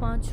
5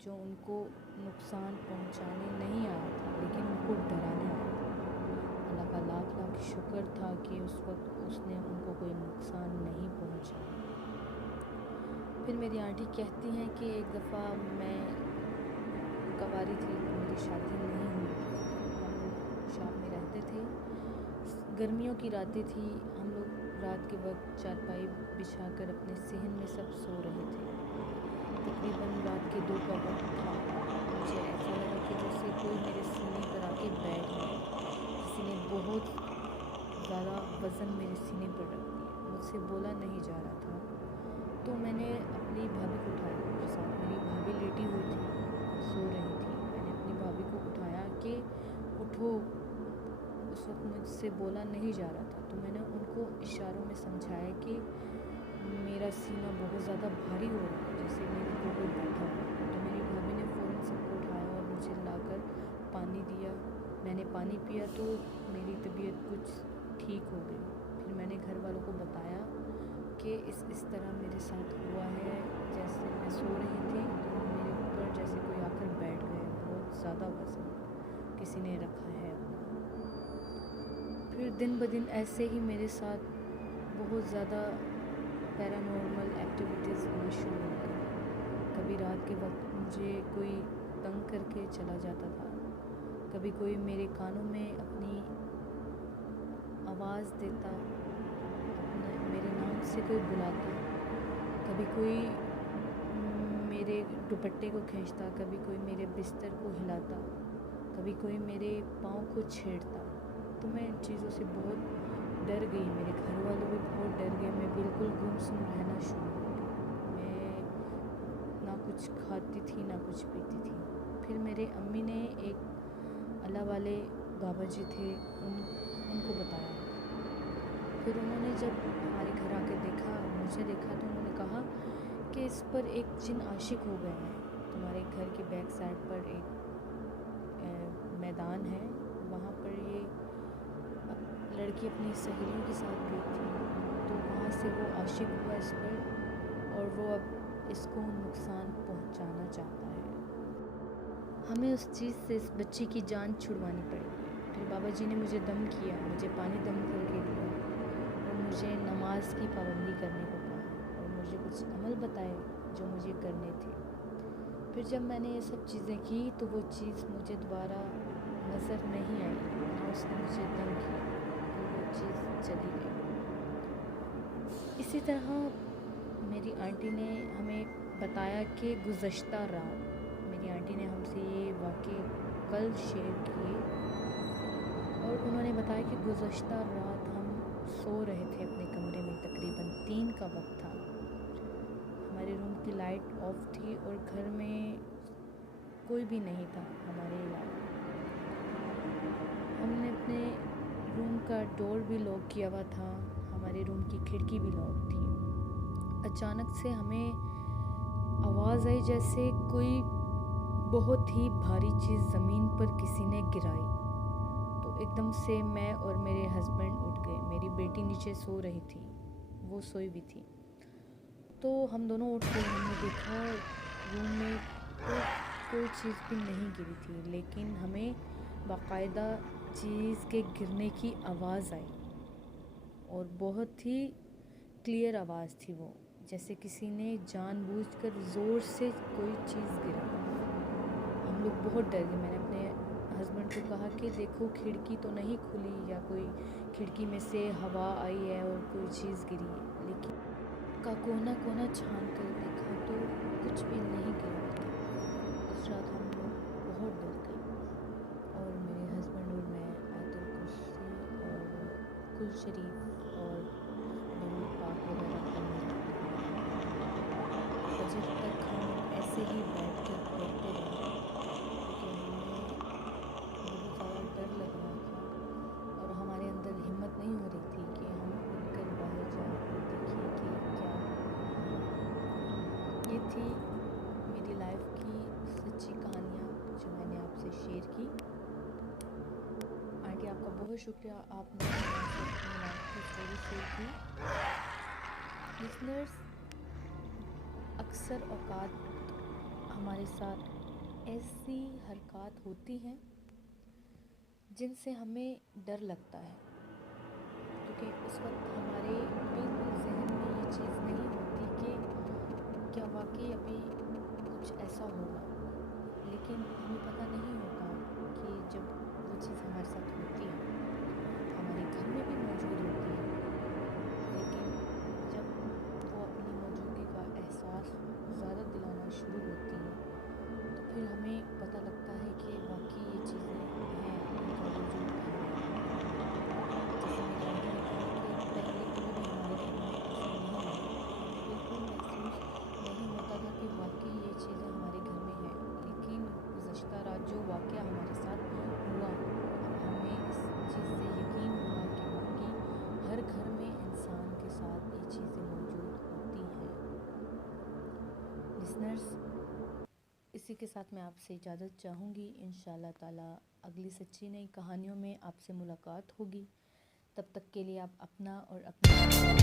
جو ان کو نقصان پہنچانے نہیں آیا تھا لیکن ان کو ڈرانے آیا تھا۔ اللہ کا لاکھ لاکھ شکر تھا کہ اس وقت اس نے ان کو کوئی نقصان نہیں پہنچایا۔ پھر میری آنٹی کہتی ہیں کہ ایک دفعہ میں کنواری تھی، میری شادی نہیں ہوئی تھی، ہم لوگ شام میں رہتے تھے، گرمیوں کی راتیں تھی، ہم لوگ رات کے وقت چارپائی بچھا کر اپنے صحن میں سب سو رہے تھے۔ تقریباً رات کے 2 کا وقت تھا۔ مجھے ایسا لگا کہ جیسے کوئی میرے سینے پر آ کے بیٹھ گیا، کسی نے بہت زیادہ وزن میرے سینے پر رکھ دیا، مجھ سے بولا نہیں جا رہا تھا۔ تو میں نے اپنی بھابھی کو اٹھایا، میرے ساتھ میری بھابھی لیٹی ہوئی تھی، سو رہی تھی۔ میں نے اپنی بھابھی کو اٹھایا کہ اٹھو، اس وقت مجھ سے بولا نہیں جا رہا تھا، تو میں نے ان کو اشاروں میں سمجھایا کہ میرا سینہ بہت زیادہ بھاری ہو رہا ہے، جیسے میرے اوپر کوئی بیٹھا ہوا۔ تو میری بھابھی نے فوراً سب کو اٹھایا اور مجھے لا کر پانی دیا۔ میں نے پانی پیا تو میری طبیعت کچھ ٹھیک ہو گئی۔ پھر میں نے گھر والوں کو بتایا کہ اس طرح میرے ساتھ ہوا ہے، جیسے میں سو رہی تھی تو میرے اوپر جیسے کوئی آ کر بیٹھ گیا، بہت زیادہ وزن کسی نے رکھا ہے اپنا۔ پھر دن بدن ایسے ہی میرے ساتھ بہت زیادہ پیرانارمل ایکٹیویٹیز ہونا شروع ہو گئی۔ کبھی رات کے وقت مجھے کوئی تنگ کر کے چلا جاتا تھا، کبھی کوئی میرے کانوں میں اپنی آواز دیتا، میرے نام سے کوئی بلاتا، کبھی کوئی میرے دوپٹے کو کھینچتا، کبھی کوئی میرے بستر کو ہلاتا، کبھی کوئی میرے پاؤں کو چھیڑتا۔ تو میں ان چیزوں سے بہت ڈر گئی، میرے گھر والے بھی بہت ڈر گئے، میں بالکل گمسم رہنا شروع ہو گئی، میں نہ کچھ کھاتی تھی نہ کچھ پیتی تھی۔ پھر میرے امی نے ایک اللہ والے بابا جی تھے، ان کو بتایا۔ پھر انہوں نے جب ہمارے گھر آ کے دیکھا، مجھے دیکھا، تو انہوں نے کہا کہ اس پر ایک جن عاشق ہو گیا ہے، تمہارے گھر کے بیک سائڈ پر ایک میدان ہے، وہاں پر یہ لڑکی اپنی سہیلیوں کے ساتھ گئی تھی، تو وہاں سے وہ عاشق ہوا اس پر اور وہ اب اس کو نقصان پہنچانا چاہتا ہے۔ ہمیں اس چیز سے اس بچی کی جان چھڑوانی پڑے گی۔ پھر بابا جی نے مجھے دم کیا، مجھے پانی دم کر کے دیا اور مجھے نماز کی پابندی کرنے کو کہا اور مجھے کچھ عمل بتائے جو مجھے کرنے تھے۔ پھر جب میں نے یہ سب چیزیں کی تو وہ چیز مجھے دوبارہ نظر نہیں آئی، نہ اس نے مجھے دم کیا، پھر وہ چیز چلی گئی۔ اسی طرح میری آنٹی نے ہمیں بتایا کہ گزشتہ رات، میری آنٹی نے ہم سے یہ واقعے کل شیئر کیے اور انہوں نے بتایا کہ گزشتہ رات ہم سو رہے تھے اپنے کمرے میں، تقریباً 3 کا وقت تھا، ہمارے روم کی لائٹ آف تھی اور گھر میں کوئی بھی نہیں تھا ہمارے علاوہ۔ ہم نے اپنے روم کا ڈور بھی لاک کیا ہوا تھا، ہمارے روم کی کھڑکی بھی لاک تھی۔ اچانک سے ہمیں آواز آئی جیسے کوئی بہت ہی بھاری چیز زمین پر کسی نے گرائی۔ تو ایک دم سے میں اور میرے ہسبینڈ اٹھ گئے، میری بیٹی نیچے سو رہی تھی، وہ سوئی بھی تھی، تو ہم دونوں اٹھ گئے۔ ہم نے دیکھا روم میں تو کوئی چیز بھی نہیں گری تھی، لیکن ہمیں باقاعدہ چیز کے گرنے کی آواز آئی اور بہت ہی کلیئر آواز تھی وہ، جیسے کسی نے جان بوجھ کر زور سے کوئی چیز گرائی۔ ہم لوگ بہت ڈر گئے۔ میں نے اپنے ہسبینڈ کو کہا کہ دیکھو کھڑکی تو نہیں کھلی یا کوئی کھڑکی میں سے ہوا آئی ہے اور کوئی چیز گری ہے، لیکن کا کونا کونا چھان کر دیکھا تو کچھ بھی نہیں گرا تھا۔ اس رات ہم لوگ بہت ڈر گئے اور میرے ہسبینڈ اور میں آیت الکرسی اور کل شریف اور درود پاک وغیرہ پڑھنے لگے۔ فجر تک ہم ایسے ہی بیٹھ کر پڑھتے رہے کیونکہ ہمیں بہت زیادہ ڈر لگ رہا تھا اور ہمارے اندر ہمت نہیں ہو رہی تھی کہ ہم اٹھ کر باہر جائیں اور دیکھیں کہ کیا ہوا۔ یہ تھی میری لائف کی سچی کہانیاں جو میں نے آپ سے شیئر کی۔ آنٹی آپ کا بہت شکریہ، آپ نے ہمارے ساتھ اپنی لائف کی اسٹوری شیئر کی۔ لسنرز، اکثر اوقات ہمارے ساتھ ایسی حرکات ہوتی ہیں جن سے ہمیں ڈر لگتا ہے، کیونکہ اس وقت ہمارے بالکل ذہن میں یہ چیز نہیں ہوتی کہ کیا واقعی ابھی کچھ ایسا ہوگا، لیکن ہمیں پتہ نہیں ہوتا کہ جب وہ چیز ہمارے ساتھ ہوتی ہے، ہمارے گھر میں بھی موجود ہوتی ہے، لیکن جب وہ اپنی موجودگی کا احساس زیادہ دلانا شروع ہوتی ہے تو پھر ہمیں پتہ لگتا ہے کہ واقعی یہ چیزیں ہیں، ان کا وجود ہے۔ جیسے میری امی نے کہا کہ پہلے کبھی بھی ہمارے گھر میں ایسا نہیں ہوا، ہمیں بالکل محسوس نہیں ہوتا تھا کہ واقعی یہ چیزیں ہمارے گھر میں ہیں، لیکن گزشتہ رات جو واقعہ ہمارے ساتھ ہوا، اب ہمیں اس چیز سے یقین ہوا کہ واقعی ہر گھر میں انسان کے ساتھ یہ چیزیں موجود ہوتی ہیں۔ لسنرز، اسی کے ساتھ میں آپ سے اجازت چاہوں گی، انشاءاللہ تعالی اگلی سچی نئی کہانیوں میں آپ سے ملاقات ہوگی۔ تب تک کے لیے آپ اپنا اور اپنے